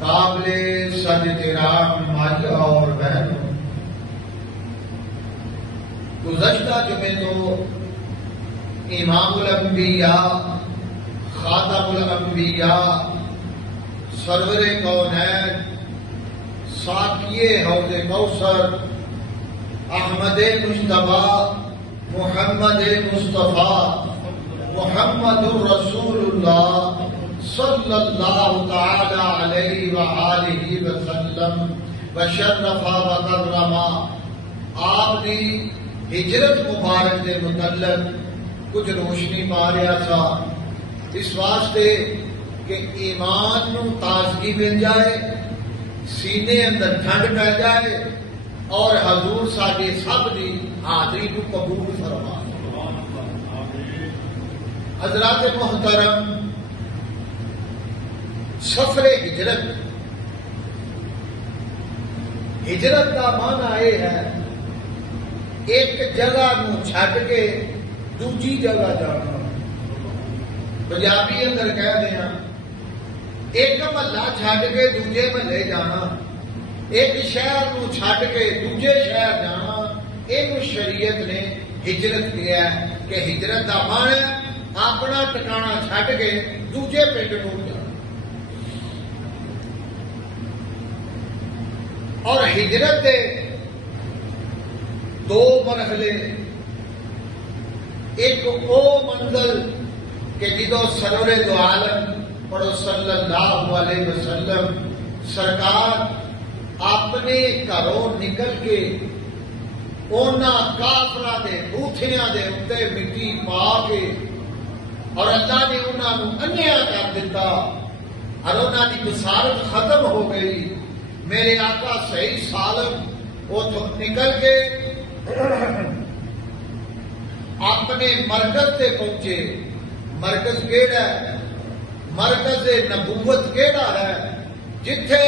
قابل سد احترام مائیہ اور بہنوں، گزشتہ جمعے تو امام الانبیاء خاتم الانبیاء سرور کونین ساقی حوض کوثر احمد مجتبیٰ محمد مصطفیٰ محمد الرسول اللہ صلی اللہ تعالی علیہ وآلہ وسلم وشرف وکرم، آپ نے ہجرت مبارک کے متعلق کچھ روشنی پا رہا تھا، اس واسطے کہ ایمان نو تازگی مل جائے، سینے اندر ٹھنڈ پہ جائے اور حضور ساڈے سب دی حاضری کو قبول فرما۔ حضرات محترم، سفر ہجرت، ہجرت کا معنی یہ ہے ایک جگہ نو چھڈ کے دوجی جگہ جانا۔ پنجابی اندر کہہ دیا ایک محلہ چھڈ کے دوجے محلے جانا، ایک شہر نو چھڈ کے دوجے شہر جانا، یہ شریعت نے ہجرت کیا ہے کہ ہجرت کا معنی اپنا ٹکانا چھڈ کے دوجے پنڈ نو جانا۔ اور ہجرت کے دو مرحلے، ایک وہ منزل کہ جدو سرور دو عالم پڑھو صلی اللہ علیہ وسلم سرکار اپنے گھروں نکل کے انہاں کافراں دے بوتھیاں دے اتے مٹی پا کے اور اللہ نے انہاں نو انیا کر دیتا اور انہاں دی بصارت ختم ہو گئی۔ میرے آقا صحیح سالم اتوں نکل کے اپنے مرکز تے پہنچے۔ مرکز کیڑا ہے؟ مرکز نبوت کیڑا ہے؟ جتھے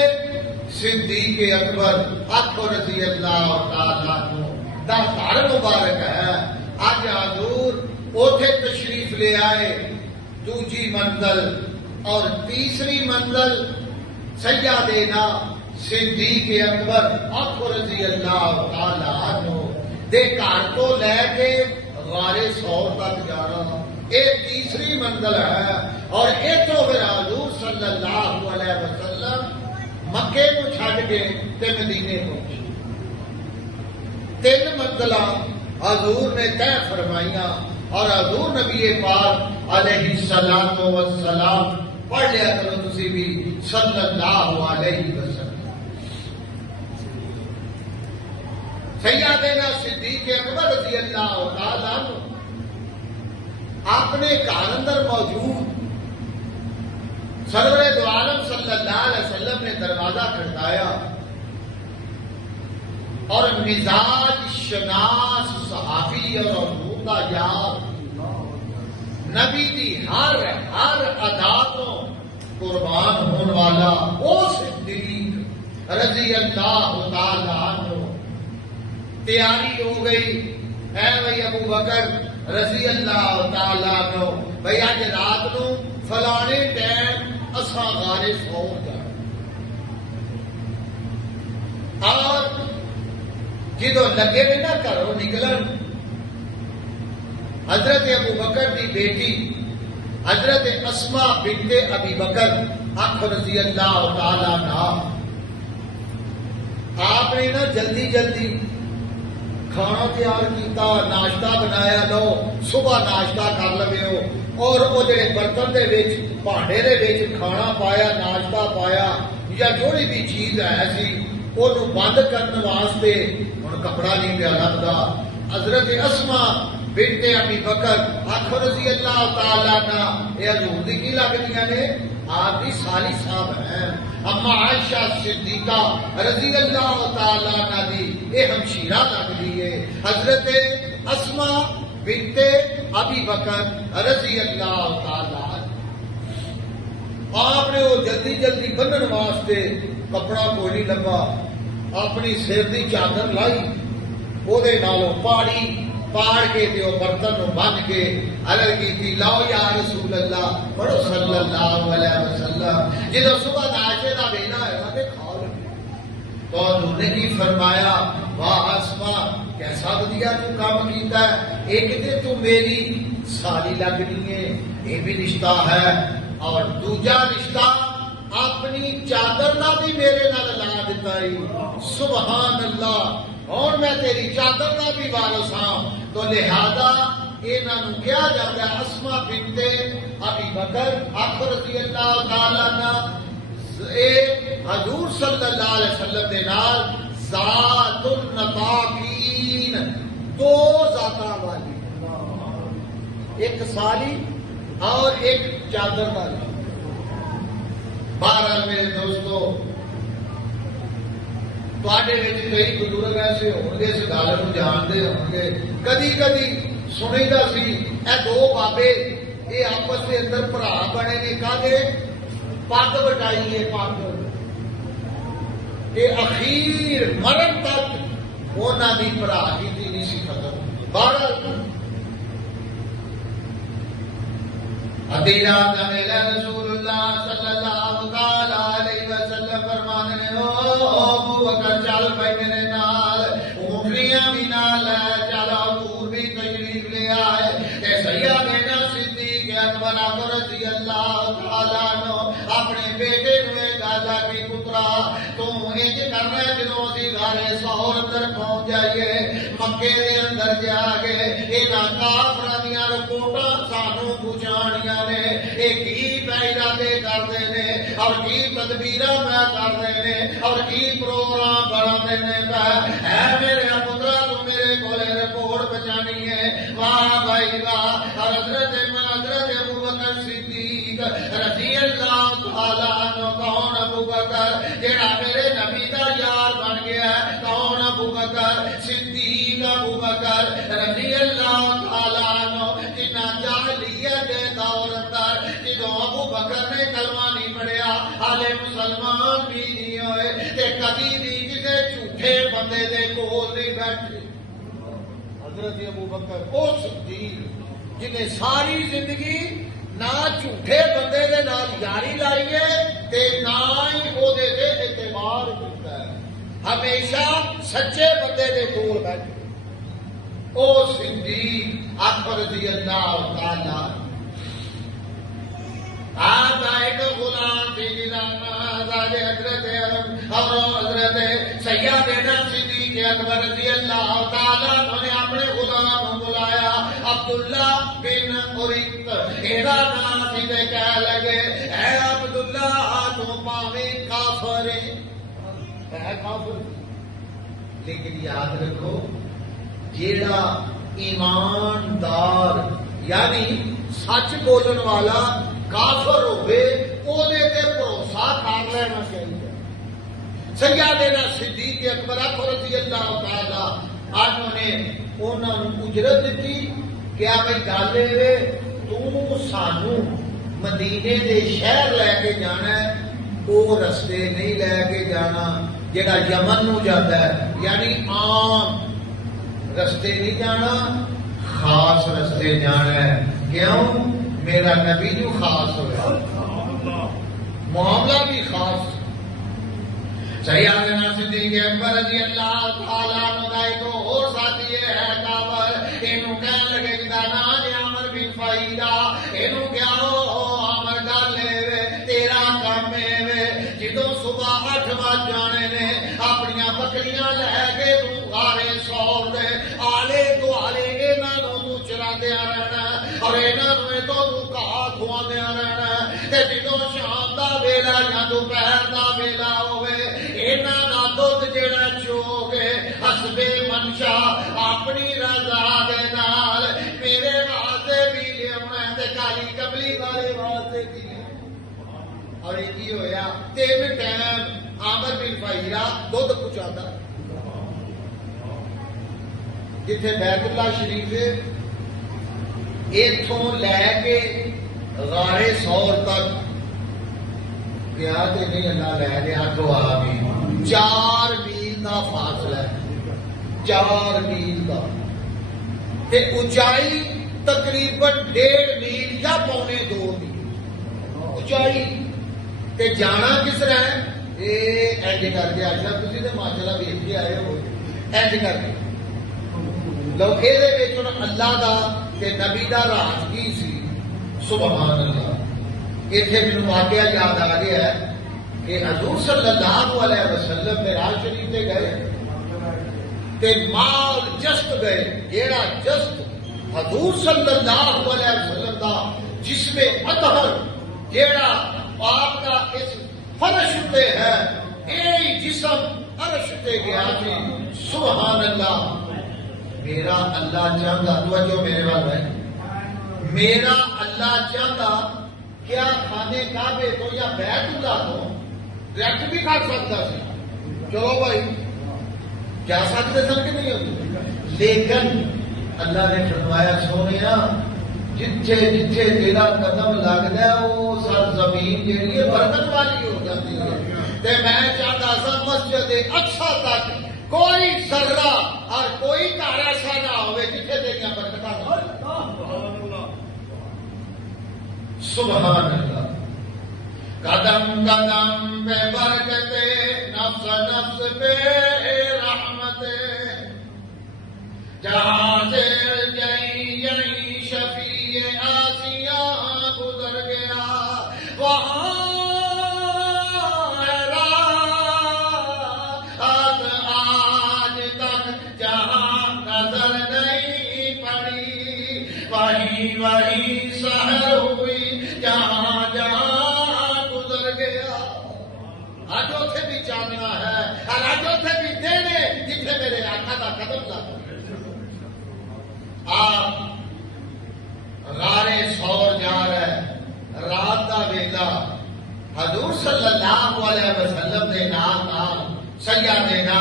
صدیق اکبر آخو رضی اللہ تعالی عنہ دا گھر مبارک ہے۔ اج حضور اوتھے تشریف لے آئے۔ دوجی منزل اور تیسری منزل سیدنا صدیق اکبر آخو رضی اللہ تعالی عنہ دے گھر تو لے کے غار ثور تک جانا، یہ تیسری منزل ہے۔ اور یہ تو پھر حضور صلی اللہ علیہ وسلم مکے کو چھڈ کے تے مدینے پہنچے۔ تین منزل حضور نے طے فرمائیاں اور حضور نبی پاک علیہ الصلوۃ والسلام پڑھ لیا کرو تسی بھی صلی اللہ علیہ وسلم۔ سیدنا صدیق اکبر رضی اللہ تعالی عنہ اپنے گھر اندر موجود سرور دو عالم صلی اللہ علیہ وسلم نے دروازہ کھٹکایا اور مزاج شناس صحافی اور حضور کا یاد نبی دی ہر ادا تو قربان ہونے والا وہ صدیق رضی اللہ تعالی عنہ تیاری ہو گئی۔ اے بھائی ابو بکر رضی اللہ تعالی عنہ، بھائی اج رات نو فلانے ٹائم اساں غار ثور جانا۔ اور جدو لگے بھی نہ گھروں نکلن، حضرت ابو بکر دی بیٹی حضرت اسماء بنت ابی بکر آخو رضی اللہ تعالی عنہ، آپ نے نا جلدی جلدی کھانا تیار کیتا، ناشتہ بنایا، لو صبح ناشتہ کر لو اور وہ جڑے برتن دے وچ بھانڈے دے وچ کھانا پایا، ناشتہ پایا یا جوڑی بھی چیز ہے سی وہ بند کرنے واسطے ہن کپڑا نہیں پیا لگتا۔ حضرت اسماء بنت ابی بکر آخو رضی اللہ تعالی عنہ یہ حضور دی کی لگدیاں نے؟ آپ کی سالی صاحب ہیں، اما عائشہ صدیقہ رضی اللہ تعالی عنہ دی یہ ہمشیرہ لگدی ہے۔ حضرت اسماء بنت ابی بکر رضی اللہ تعالی عنہ، آپ نے وہ جلدی جلدی بنن واسطے کپڑا کوئی نہیں لبا، اپنی سر دی چادر لائی، وہ پاڑی پاڑ کے تے برتن نو بن کے عرض کی لاؤ یا رسول اللہ پڑھو صلی اللہ علیہ وسلم۔ جدو صبح ناشتے کا ویلا تے کھا لے. تو حضور نے کی فرمایا واہ اسما کیسا ودیا تو کام کیتا ہے. ایک تے تو میری سالی لگنی ہے یہ بھی رشتہ ہے اور دوجا رشتہ اپنی چادر کا بھی میرے نال لا دیتا ہے. سبحان اللہ. اور میں تیری چادر کا بھی وارث ہاں. تو لہذا انہوں کیا جاتا ہے اسما بنت ابی بکر آپ رضی اللہ تعالی عنہ حضور صلی اللہ علیہ وسلم دے نال ذات النطاقین دو ذاتاں والی ایک سالی اور ایک چادر والی. بہرحال میرے دوستو تواڈے وچ کئی بزرگ ایسے ہون گے اس گل نوں جانتے ہون گے. کدی کدی سنیدا سی اے دو بابے یہ آپس کے اندر بھرا بنے نے کہے پگ وٹائی ہے پگ یہ اخیر مرن تک انہوں کی بھرا کی نہیں سی ختم. بہرحال رسول اللہ صلی اللہ تعالی علیہ وسلم فرمانے ابو بکر چل بھائی میرے نال اونٹنیاں بھی نال لے چل حضور بھی تشریف لے آئے. سیدنا صدیق اکبر رضی اللہ تعالی عنہ اپنے بیٹے نو گل کی پترا تو انج کرنا جدوں اسی گھر سور اندر پہنچ جائیے مکے دے اندر جا کے انہاں کافراں دیاں رپورٹاں سانوں پہنچانیاں نے یہ کی ارادے کرتے ہیں اور کی تدبیراں میں کرتے ہیں اور کی پروگرام بناتے ہیں. اے میرے پترا تو میرے کولے رپورٹ پہنچانی ہے. واہ بھائی واہ. حضرت ابو بکر صدیق رضی اللہ تعالی عنہ کون ابو بکر جڑا میرے نبی دا یار بن گیا ہے. کون ابو بکر صدیق ابو بکر رضی اللہ تعالی عنہ جنہ جاہلیت دے دور اندر جدوں ابو بکر نے کلمہ نہیں پڑھیا حالے مسلمان بھی نہیں ہوئے تے کبھی بھی کسی جھوٹے بندے دے کول نہیں بیٹھے. حضرت ابو بکر او صدیق جنہیں ساری زندگی نہ جھوٹے بندے دے نال یاری لائی ہے تے نہ ہی او دے تے اعتبار کیتا ہے. ہمیشہ سچے بندے دے کول بیٹھے. او صدیق اکبر رضی اللہ تعالی آپ ایک غلام تھی حضرت سیدنا صدیق اکبر رضی اللہ تعالیٰ نے اپنے غلام کو بلایا عبداللہ بن اریت. ایرا نام سی دے کہہ لگے اے عبداللہ تو پاویں کافر ہے کافر لیکن یاد رکھو جیڑا ایماندار یعنی سچ بولن والا کافر ہوئے او دے تے بھروسہ کر لینا چاہیے. سیدنا صدیق اکبر رضی اللہ تعالی عنہ نے انہاں نوں اجرت دیتی کہ بھائی گل اے تو سانو مدینے دے شہر لے کے جانا ہے وہ رستے نہیں لے کے جانا جڑا یمن نو جاتا ہے یعنی عام رستے نہیں جانا خاص رستے جانا ہے. کیوں میرا نبی جو خاص ہوا معاملہ بھی خاص. سیدنا صدیق اکبر رضی اللہ تعالی عنہ دا ایک اور ساتھی ہے کافر اینو کہن لگے کہ نام عامر بن فہیرہ اینو کیا عامر گل اے تیرا کام اے جدوں صبح 8 بج جانے نے اپنی بکریاں لے کے تو غارے سور دے آلے دوالے انہاں نوں چراندیاں رہنا اور انہاں نوں تو گھاہ کھواندیاں رہنا تے جدوں شام دا ویلا یا دوپہر دا ویلا ہوے انہاں دا دودھ جڑا چو کے حسب منشا اپنی رضا دے نال میرے واسطے بھی لیاونا تے کالی کملی والے واسطے بھی. اور یہ کی ہویا 3 ٹائم عامر بن فہیرہ دودھ پہنچاتا جتھے بیت اللہ شریف اتوں لے کے غارے سور تک گیا تے نہیں اللہ لے گیا تو آ گئی 4 میل کا فاصلہ ہے 4 میل کا تے اونچائی تقریباً 1.5 میل یا 2.25 میل اونچائی تے جانا کس طرح ہے انج کر کے آخر تھی تو ماشاءاللہ ویچ کے آئے ہو انج کر کے لو یہ اللہ دا تے نبی دا راز کی سی سبحان اللہ. اتنے میرے واقعہ یاد آ گیا ہے کہ حضور صلی اللہ علیہ وسلم معراج شریف تے گئے تے مال جست گئے جیڑا جست حضور صلی اللہ علیہ وسلم دا جسم اطہر جیڑا آپ کا اس فرش تے ہے اے جسم عرش تے گیا تھی سبحان اللہ. میرا اللہ چاہتا توجہ میرے وال ہے میرا اللہ چاہتا کیا خانے کعبے تو یا بیت اللہ تو ڈائریکٹ بھی کر سکتا سی چلو بھائی جا سکتے سن کہ نہیں ہوتی لیکن اللہ نے فرمایا سونے جتھے جتھے تیرا قدم لگتا ہے وہ سر زمین جیڑی ہے برکت والی ہو جاتی ہے تے میں چاہتا سا مسجد اقصی تک کوئی ذرہ اور کوئی گھر ایسا نہ ہوئے جتھے تیریاں برکتاں سبحان اللہ. قدم قدم پہ برکتے نفس نفس پہ رحمت جہاں سے یہی شفیع آسیاں گزر گیا وہاں آج تک جہاں نظر نہیں پڑی وہی سحر ہوئی جہاں جہاں گزر گیا. آج اتنے بھی جاننا ہے اور آج اتنے بھی دینے جتنے میرے آقا کا قدم لگا. آپ غارے سور جا رہے رات کا ویلا حضور صلی اللہ علیہ وسلم کے نام سیدنا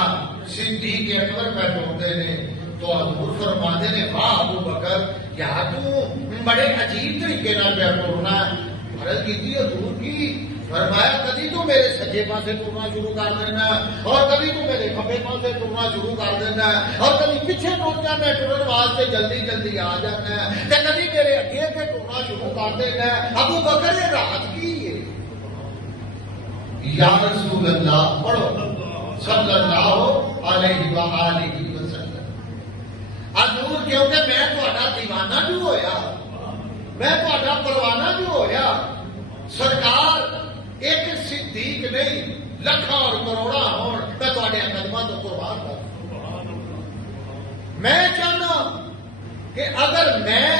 صدیق اکبر بیٹھے نے تو حضور فرماتے نے واہ ابو بکر یا تو بڑے عجیب طریقے نال پیا ٹورنا ہے. عرض کی حضور کی فرمایا کبھی تو میرے سجے پاسے ٹورنا شروع کر دینا اور کبھی تو میرے کھبے پاسے ٹورنا شروع کر دینا اور کبھی پیچھے ٹر جانا ٹرن واسطے جلدی جلدی آ جانا تے کبھی میرے اگے سے ٹورنا شروع کر دینا. ابو بکر یہ رات کی ہے یا رسول اللہ پڑھو صلی اللہ علیہ وآلہ وسلم. حضور کیونکہ میں تہاڈا دیوانہ جو ہویا میں تہاڈا پروانہ جو ہویا سرکار ایک صدیق نہیں لکھاں اور کروڑاں ہون میں تہاڈے قدماں تو قربان کر. میں چاہنا کہ اگر میں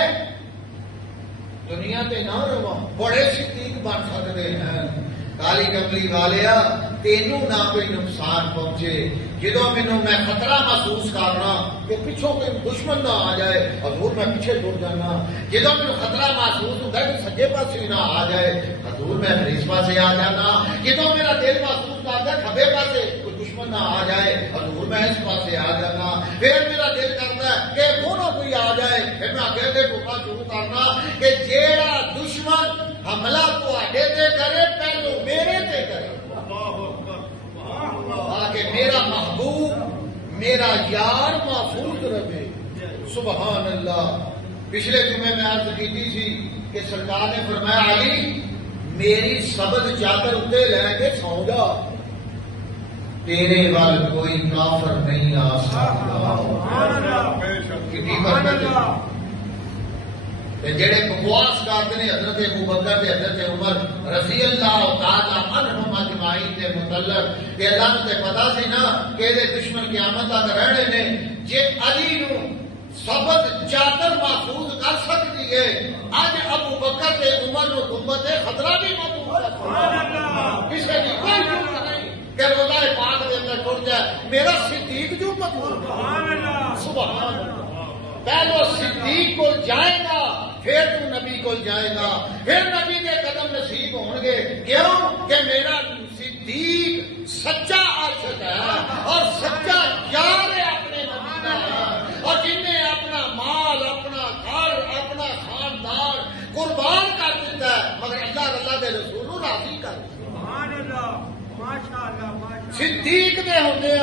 دنیا تے نہ رہواں بڑے صدیق بن سکتے ہیں. کالی کملی والیا تینوں نہ کوئی نقصان پہنچے جدو مینوں میں خطرہ محسوس کرنا کہ پچھوں کوئی دشمن نہ آ جائے حضور میں پیچھے ٹر جانا. جدو مینوں خطرہ محسوس ہوتا ہے کہ سجے پاسے نہ آ جائے حضور میں اس پاسے آ جانا. جدو میرا دل محسوس کرتا ہے کھبے پاسے کوئی دشمن نہ آ جائے حضور میں اس پاسے آ جانا. پھر میرا دل کرتا ہے کہ وہ نہ کوئی آ جائے پھر میں اگے سے ٹرنا شروع کرنا کہ جیڑا دشمن حملہ تواڈے تے کرے پہلو میرے تے کرے تاکہ میرا محبوب میرا یار محفوظ رہے. سبحان اللہ. پچھلے جمعے میں عرض کی تھی کہ سرکار نے فرمایا علی میری سبز چادر اتنے لے کے سو جا تیرے وال کوئی کافر نہیں آ سکتا. کتنی برکت ہے. جڑے بکواس کرتے ہیں حضرت ابوبکر تے حضرت عمر رضی اللہ تعالی عنہم اجمعین کے متعلق کہ اللہ تے پتا سی نا کہ یہ دشمن قیامت تک رہنے نے جے علی نو سبت چادر محفوظ کر سکتی ہے اج ابوبکر تے عمر نو گنبد خطرہ بھی محفوظ ہے. کسی کی کوئی ضرورت نہیں کہ روضہ پاک دے اندر ٹر جائے میرا صدیق جو محفوظ. سبحان اللہ. پہلو صدیق کو جائے گا پھر تو نبی کو جائے گا پھر نبی کے قدم نصیب ہوں گے. کیوں کہ میرا صدیق سچا عاشق ہے اور سچا یار ہے اپنے نبی کا اور جن نے اپنا مال اپنا گھر اپنا خاندان قربان کر دیتا ہے مگر اللہ دے رسول کو راضی کر دیتا. صدیق نے ہوتے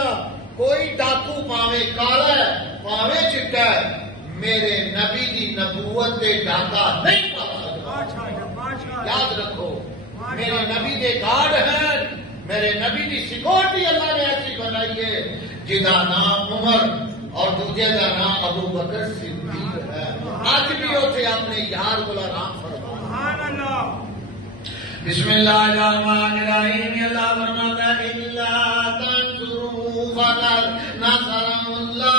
کوئی ڈاکو پاوے کالا ہے پاوے چٹا ہے میرے نبی دی نبوت دے ڈاکا نہیں پا سکتا. یاد رکھو میرے نبی دے گارڈ ہیں میرے نبی کی سیکورٹی اللہ نے ایسی بنائی ہے جدا نام عمر اور دوجے کا نام ابو بکر صدیق ہے. اج بھی اتنے اپنے یار کو آرام فرما. بسم اللہ الرحمن الرحیم. اللہ فرماتا ہے الا تنصروا فقد نصرہ اللہ.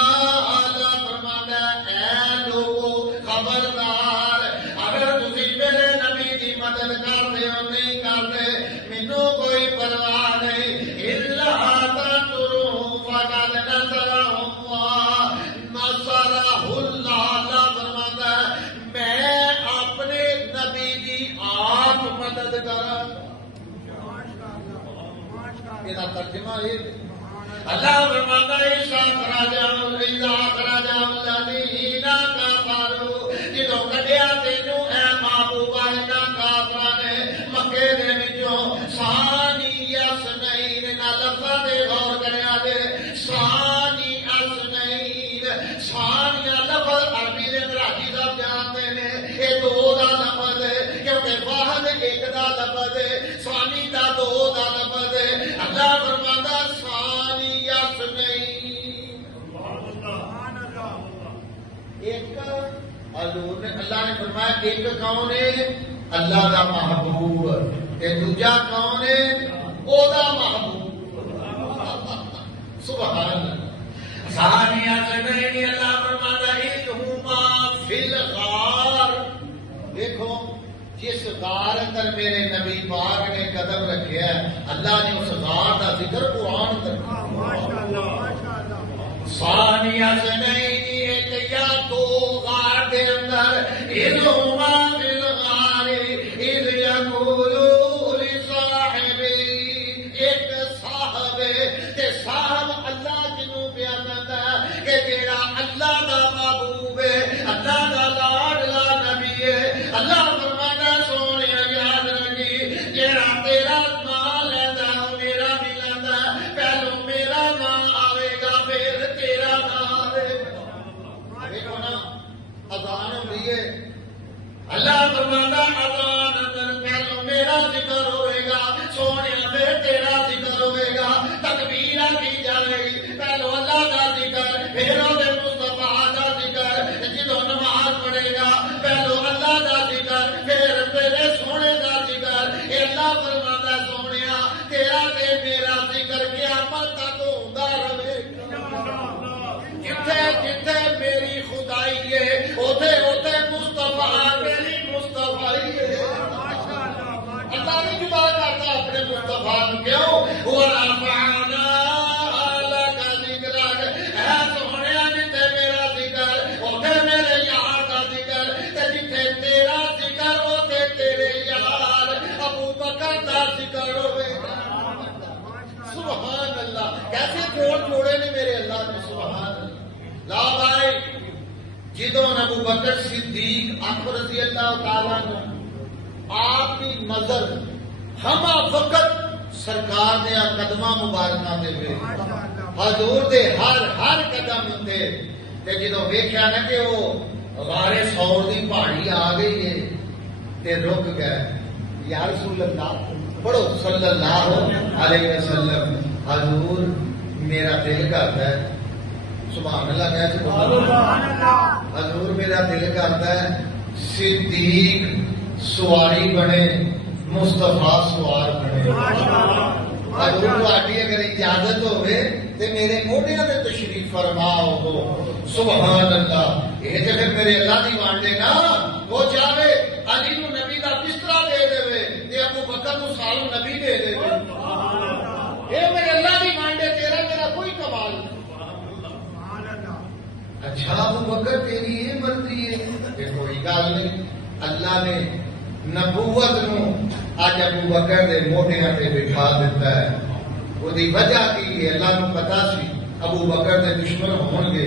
اللہ فرماتا ہے اے لوگو خبردار اگر تسی میرے نبی کی مدد کرتے ہو نہیں کرتے مینوں کوئی پرواہ نہیں. الا تنصروا فقد نصرہ اللہ. نصرہ اللہ. اللہ فرماتا ہے میں اپنے نبی کی آپ مدد کراں. یہ ترجمہ ہے. اللہ فرماتا ہے جدوں کڈیا تینوں اے محبوبہ انہاں کافراں نے مکے دے وچوں ثانی اثنین نہ لفظ دے غور کریا دے. ثانی اثنین ثانیہ لفظ عربی دے اندر حاجی صاحب جانتے نے یہ دو دا لفظ ہے کیونکہ واحد ایک دا لفظ ہے ثانی دا دو دا لفظ ہے. اللہ فرماتا ثانی اثنین ایک اللہ نے فرمایا ایک کون ہے اللہ دا محبوب تے دوجا کون ہے او دا محبوب. سبحان اللہ. ثانیہ سنین اللہ فرماتا ہے ہما فی الغار. دیکھو جس غار اندر میرے نبی پاک نے قدم رکھا ہے اللہ نے اس غار کا ذکر قرآن اندر. ثانیہ سنین ایک یا دو غار دے اندر اذہما فی الغار اذ یقولوا لصاحبہ. ایک صاحب تے صاحب اللہ جنوں بیان کرتا ہے کہ جیڑا اللہ دا محبوب ہے اللہ دا لاڈلا نبی ہے. اللہ فرماتا سونے یاد رکھی جیڑا تیرا نام لینا میرا بھی لینا پہلو میرا نام آئے گا پھر تیرا نام آئے گا. اذان ہوئی ہے اللہ فرماتا اذان اندر پہلو میرا ذکر ہوئے گا سونے پھر تیرا ذکر ہوئے گا. تکبیر کی جائے گی پہلو اللہ کا ذکر پھر مصطفیٰ کا ذکر. جدو نماز پڑھے گا پہلو اللہ کا ذکر پھر تیرے سونے کا ذکر. اللہ فرماتا سونے تیرا تے میرا ذکر قیامت تک ہوتا رہے گا. جتھے جتھے میری خدائی ہے اوتھے اوتھے مصطفیٰ میری مصطفیٰ ہے. اللہ نہیں جدا کرتا اپنے مصطفیٰ کو. کیوں ورفعنا لک ذکرک. اے سونیا جتھے میرا ذکر اوتھے میرے یار کا ذکر تے جتھے تیرا ذکر اوتھے تیرے یار ابو بکر کا ذکر ہوئے گا. سبحان اللہ. کیسے جوڑ جوڑے نے میرے اللہ نے. سبحان اللہ. لا بھائی جدوں ابو بکر صدیق اکبر رضی اللہ تعالیٰ عنہ آپ کی نظر ہما وقت سرکار دے قدمہ مبارکہ دے ہوئے حضور دے ہر قدم تے جدوں ویکھیا نا کہ وہ غار ثور دی پہاڑی آ گئی ہے تے رک گئے. یا رسول اللہ پڑھو صلی اللہ علیہ وسلم. حضور میرا دل کرتا ہے سبحان اللہ کہہ حضور میرا دل کرتا ہے صدیق سواری بنے مصطفیٰ سوار بنے. حضور تہاڈی اگر اجازت ہوئے تے میرے موڈیاں تے تشریف فرما ہو. سبحان اللہ. یہ تے پھر میرے اللہ دی وانڈے نا وہ چاہے علی نو نبی دا بسترا دے دے تے ابو بکر نو سالم نبی دے دے. یہ میرے اللہ دی وانڈے تیرا میرا کوئی کمال نہیں. اچھا ابو بکر تیری یہ مرضی ہے کہ کوئی گل نہیں. اللہ نے نبوت نو اج ابو بکر دے موڈیاں تے بٹھا دیتا ہے. وہ دی وجہ کی ہے اللہ نو پتا سی ابو بکر دے دشمن ہون گے